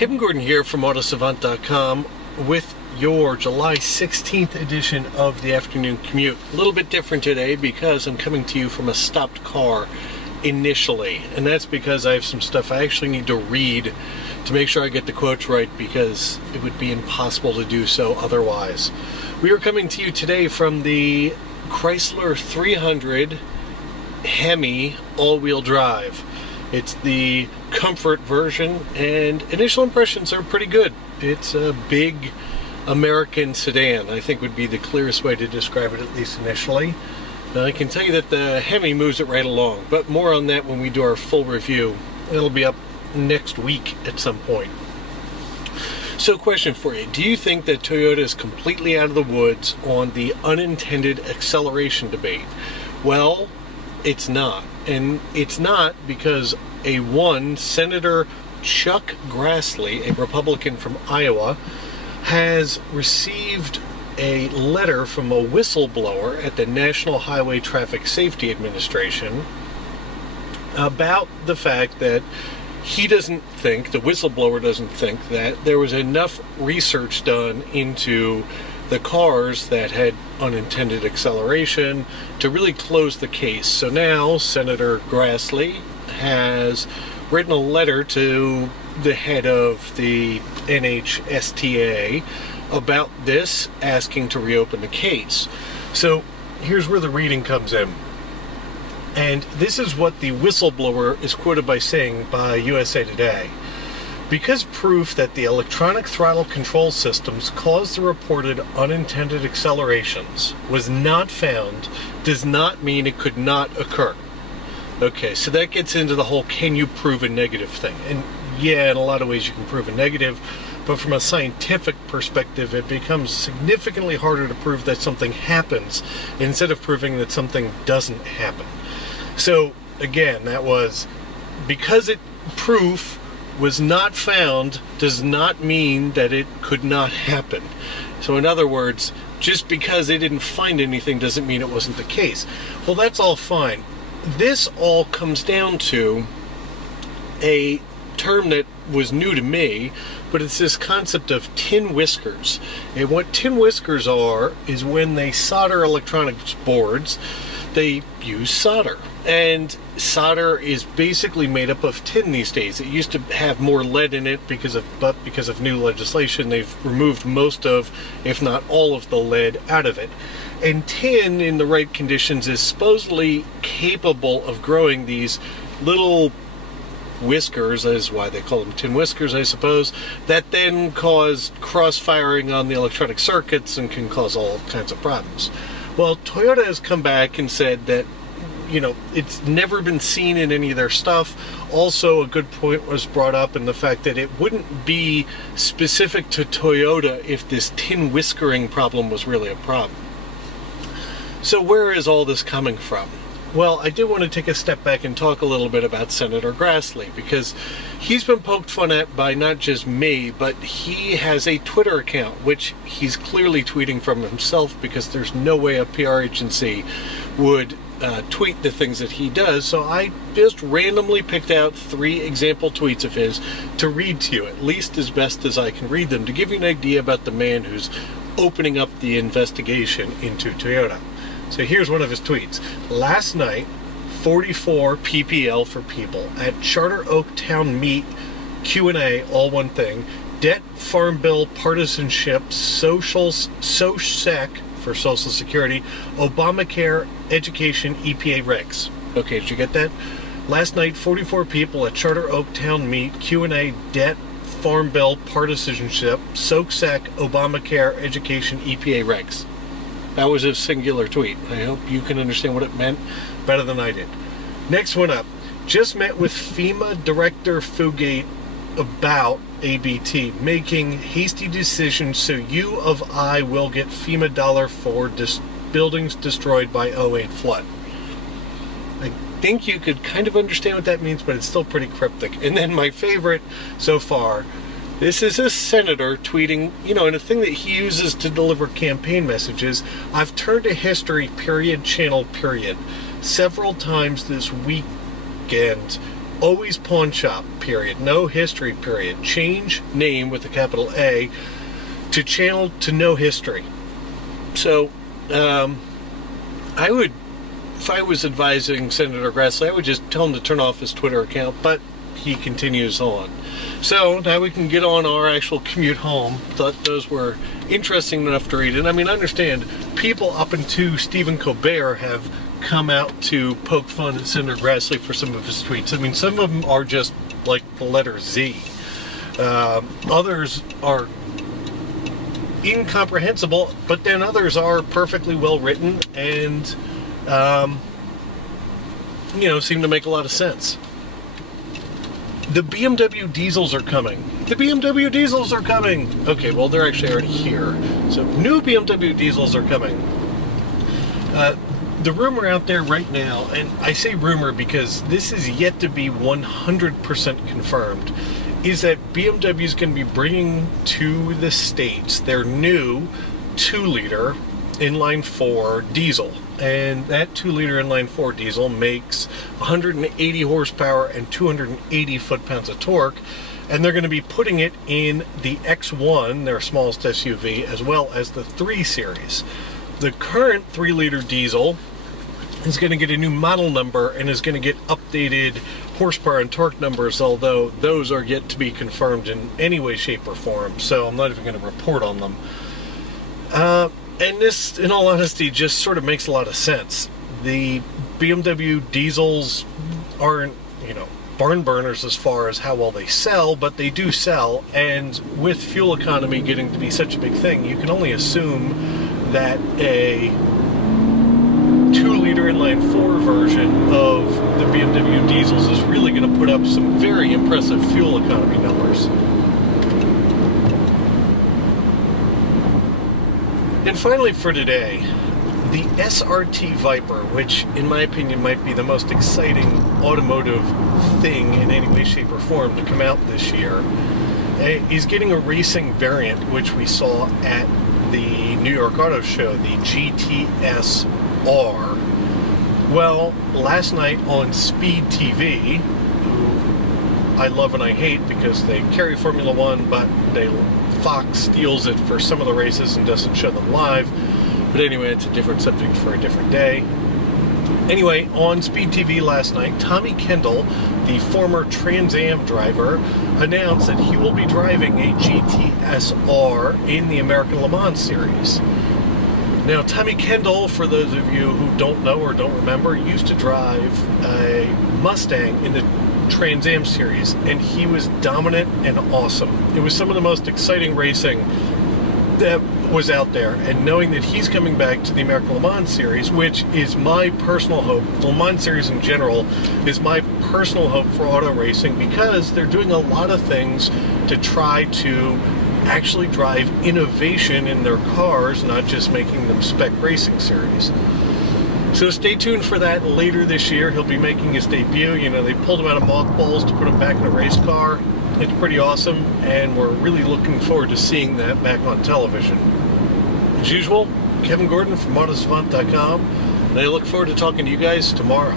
Tim Gordon here from Autosavant.com with your July 16th edition of the Afternoon Commute. A little bit different today because I'm coming to you from a stopped car initially, and that's because I have some stuff I actually need to read to make sure I get the quotes right, because it would be impossible to do so otherwise. We are coming to you today from the Chrysler 300 Hemi all-wheel drive. It's the comfort version, and initial impressions are pretty good. It's a big American sedan, I think would be the clearest way to describe it, at least initially. Now, I can tell you that the Hemi moves it right along, but more on that when we do our full review. It'll be up next week at some point. So, question for you. Do you think that Toyota is completely out of the woods on the unintended acceleration debate? Well, it's not. And it's not because Senator Chuck Grassley, a Republican from Iowa, has received a letter from a whistleblower at the National Highway Traffic Safety Administration about the fact that he doesn't think, the whistleblower doesn't think, that there was enough research done into the cars that had unintended acceleration to really close the case. So now Senator Grassley has written a letter to the head of the NHTSA about this, asking to reopen the case. So here's where the reading comes in. And this is what the whistleblower is quoted by saying by USA Today. Because proof that the electronic throttle control systems caused the reported unintended accelerations was not found, does not mean it could not occur. Okay, so that gets into the whole can you prove a negative thing. And yeah, in a lot of ways you can prove a negative, but from a scientific perspective, it becomes significantly harder to prove that something happens instead of proving that something doesn't happen. So again, that was because proof was not found does not mean that it could not happen. So in other words, just because they didn't find anything doesn't mean it wasn't the case. Well, that's all fine. This all comes down to a term that was new to me, but it's this concept of tin whiskers. And what tin whiskers are is when they solder electronics boards, they use solder. And solder is basically made up of tin these days. It used to have more lead in it because of new legislation, they've removed most of, if not all of the lead out of it. And tin, in the right conditions, is supposedly capable of growing these little whiskers, is why they call them tin whiskers, I suppose, that then cause cross-firing on the electronic circuits and can cause all kinds of problems. Well, Toyota has come back and said that, you know, it's never been seen in any of their stuff. Also, a good point was brought up in the fact that it wouldn't be specific to Toyota if this tin whiskering problem was really a problem. So where is all this coming from? Well, I did want to take a step back and talk a little bit about Senator Grassley, because he's been poked fun at by not just me, but he has a Twitter account, which he's clearly tweeting from himself, because there's no way a PR agency would tweet the things that he does. So I just randomly picked out 3 example tweets of his to read to you, at least as best as I can read them, to give you an idea about the man who's opening up the investigation into Toyota. So here's one of his tweets. Last night, 44 PPL for people at Charter Oak Town Meet Q&A, all one thing, debt, farm bill, partisanship, SOSEC for Social Security, Obamacare, education, EPA regs. Okay, did you get that? Last night, 44 people at Charter Oak Town Meet Q&A, debt, farm bill, partisanship, SOSEC, Obamacare, education, EPA regs. That was a singular tweet. I hope you can understand what it meant better than I did. Next one up. Just met with FEMA Director Fugate about ABT, making hasty decisions so U of I will get FEMA dollar for buildings destroyed by 08 flood. I think you could kind of understand what that means, but it's still pretty cryptic. And then my favorite so far, this is a senator tweeting, you know, and a thing that he uses to deliver campaign messages. I've turned to history, period, channel, period, several times this weekend always pawn shop, period. No history, period. Change name with a capital A to channel to no history. So, I would, if I was advising Senator Grassley, I would just tell him to turn off his Twitter account, but he continues on. So now we can get on our actual commute home. Thought those were interesting enough to read. And I mean, I understand people up into Stephen Colbert have come out to poke fun at Senator Grassley for some of his tweets. I mean, some of them are just like the letter Z. Others are incomprehensible, but then others are perfectly well written and, you know, seem to make a lot of sense. The BMW diesels are coming. The BMW diesels are coming! Okay, well, they're actually already here. So, new BMW diesels are coming. The rumor out there right now, and I say rumor because this is yet to be 100% confirmed, is that BMW is going to be bringing to the States their new 2-liter inline 4 diesel. And that 2-liter inline 4 diesel makes 180 horsepower and 280 foot-pounds of torque. And they're going to be putting it in the X1, their smallest SUV, as well as the 3 Series. The current 3-liter diesel is going to get a new model number and is going to get updated horsepower and torque numbers, although those are yet to be confirmed in any way, shape, or form. So I'm not even going to report on them. And this, in all honesty, just sort of makes a lot of sense. The BMW diesels aren't, you know, barn burners as far as how well they sell, but they do sell, and with fuel economy getting to be such a big thing, you can only assume that a 2-liter inline 4 version of the BMW diesels is really going to put up some very impressive fuel economy numbers. And finally for today, the SRT Viper, which in my opinion might be the most exciting automotive thing in any way, shape, or form to come out this year, is getting a racing variant, which we saw at the New York Auto Show, the GTS-R. Well, last night on Speed TV, who I love and I hate because they carry Formula One, but Fox steals it for some of the races and doesn't show them live. But anyway, it's a different subject for a different day. Anyway, on Speed TV last night, Tommy Kendal, the former Trans Am driver, announced that he will be driving a GTS-R in the American Le Mans Series. Now, Tommy Kendal, for those of you who don't know or don't remember, used to drive a Mustang in the Trans Am Series, and he was dominant and awesome. It was some of the most exciting racing that was out there, and knowing that he's coming back to the American Le Mans Series, which is my personal hope, the Le Mans Series in general is my personal hope for auto racing, because they're doing a lot of things to try to actually drive innovation in their cars, not just making them spec racing series. So stay tuned for that later this year. He'll be making his debut. You know, they pulled him out of mothballs to put him back in a race car. It's pretty awesome, and we're really looking forward to seeing that back on television. As usual, Kevin Gordon from AutoSavant.com, and I look forward to talking to you guys tomorrow.